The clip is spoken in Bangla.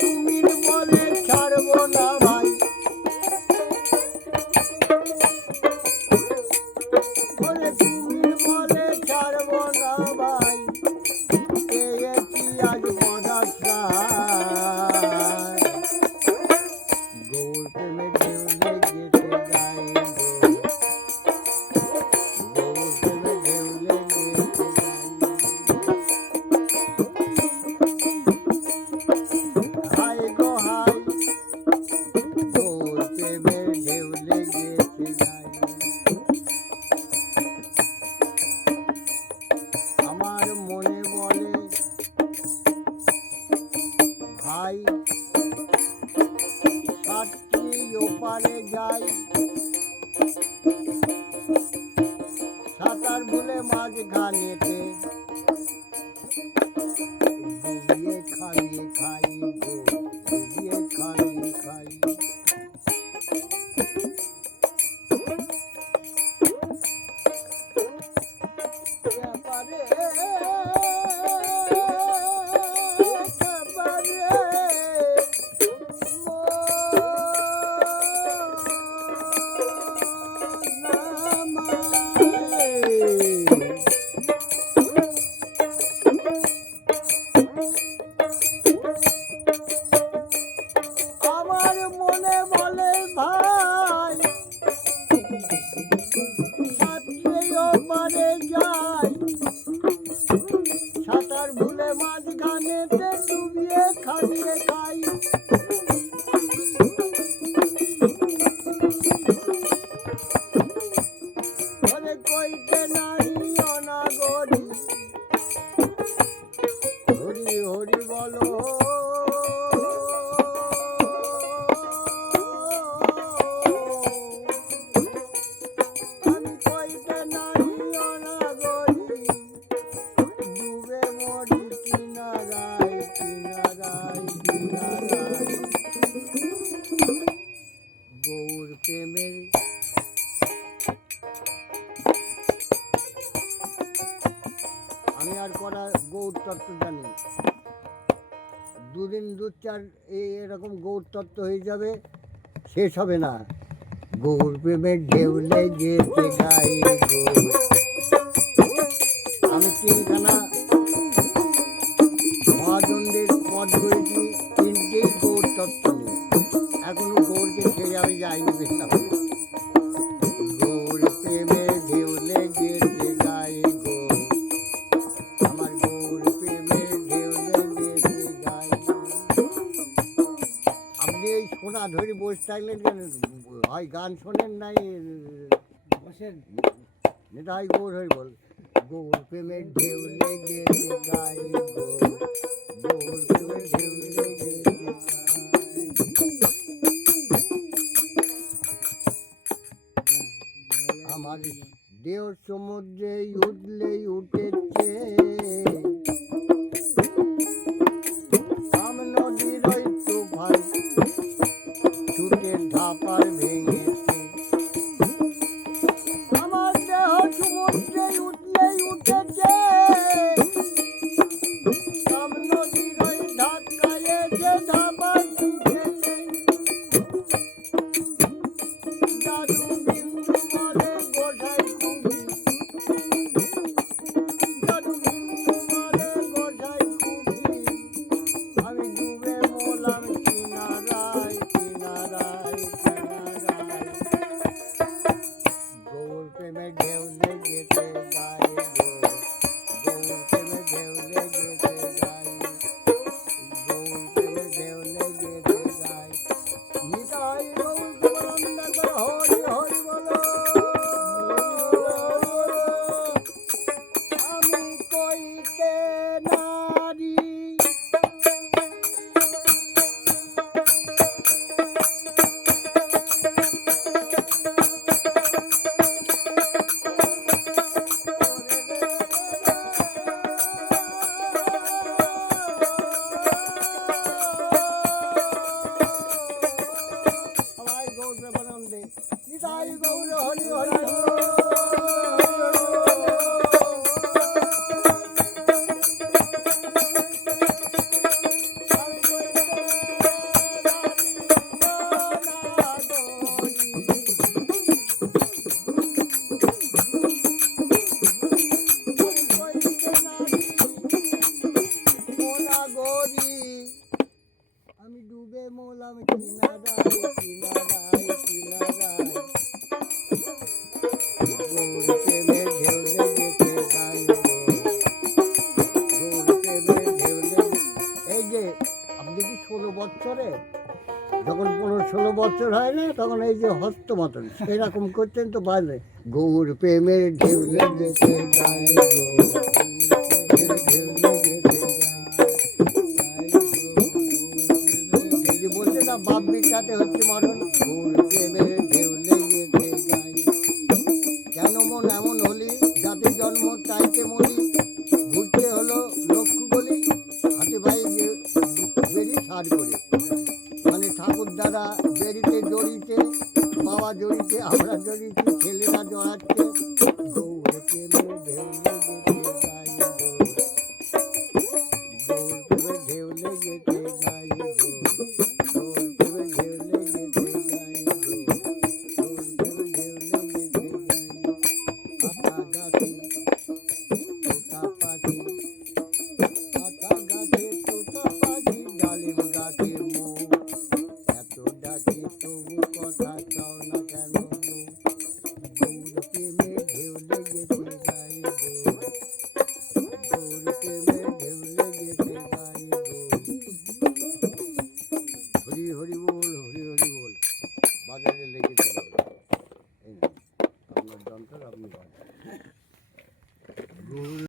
তুমির বলে ছাড়বো না ভাই, তুমির বলে ছাড়বো না ভাই, পেয়েছি আজ মজার প্রায়। গৌর প্রেমে ঢেউ লেগেছে গাই গো, গৌর প্রেমে ঢেউ লেগেছে গাই। হাই গো হাই, গৌর প্রেমে ঢেউ লেগেছে গাই। আমার মনে বলে ভাই, সাতটি ওপারে যাই, সাঁতার ভুলে মাঝখানেতে ডুবিয়ে খাইয়ে খাই গো, ডুবিয়ে খাইয়ে খাই। এবারে আমার মনে বলে ভাই, সাঁতরে ওপারে যাই, সাঁতার ভুলে মাঝখানেতে ডুবিয়ে খাইয়ে খাই। ওরে কইতে নাই অনাগরি, হরি হরি বলো, আমি কইতে নাই অনাগরি, ডুবে মরি কিনারায় কিনারায় কিনারায়। গৌর প্রেমের আমি আর করা গৌর তত্ত্ব জানি, দুদিন দু চার এরকম গৌর তত্ত্ব হয়ে যাবে, শেষ হবে না। গৌর প্রেমের ঢেউ লেগেছে গাই গো, আমি তিনখানা মহাজনদের পদ ধরেছি, তিনটেই গৌর তত্ত্ব নেই, এখনো গৌরকে ছেড়ে আমি যাইনি বৃন্দাবনে। গৌর প্রেমের ঢেউ লেগেছে গাই গো, আমার গৌর প্রেমের ঢেউ লেগেছে গাই। আপনি এই শোনা ধরে বসে থাকলেন কেন? হয় গান শোনেন নাই বসেন, নেতাই গৌর হয়ে বল। গৌর প্রেমের ঢেউ লেগেছে গাই গো, গৌর প্রেমের ঢেউ লেগেছে আমার দেহ সমুদ্রে উঠলেই উঠেছে, আম নদীর ওই তুফান ছুটের ধাপার ভেঙেছে। আমার দেহ সমুদ্রে উঠলেই উঠেছে, আম নদীর ওই ধাক্কায় যে ধাপার ছুটেছে। জাদু বিন্দু বলে গোসাই খুবই, জাদু বিন্দু বলে গোসাই খুবই, আমি ডুবে মোলাম কিনারায় কিনারায় কিনারায়। গৌর প্রেমে ঢেউ লেগেছে গায়ে গো, বছর হয় না তখন এই যে হস্ত মতন এরকম করতেন তো বাজে গৌর প্রেমের ঢেউ লেগেছে গায়ে গো, গৌর প্রেমের ঢেউ লেগেছে এই যে বলছে না বাপ বিটাতে হচ্ছে মরণ গৌর প্রেমের ঢেউ লেগেছে গায়ে কেন মন এমন হলি যাতে জন্ম চাইতে মরি ঘুরতে হলো লক্ষ্য বলি হাতে ভাই বেরি সার করে মানে ঠাকুর দ্বারা বেরিতে জড়িতে বাবা জড়িতে আমরা জড়িতে ছেলেরা জড়াচ্ছে গৌর প্রেমের ঢেউ লেগেছে গায়ে গো, গৌর প্রেমের ঢেউ লেগেছে গায়ে গো, গৌর প্রেমের ঢেউ লেগেছে গায়ে গো, গৌর প্রেমের ঢেউ লেগেছে গায়ে তোতা পাখি পাতা গাছে তোতা পাখি ডালিম গাছে মো এত ডাকি তবু কথা চাও না কেন গৌর প্রেমে ঢেউ লেগেছে গায়ে গো, গৌর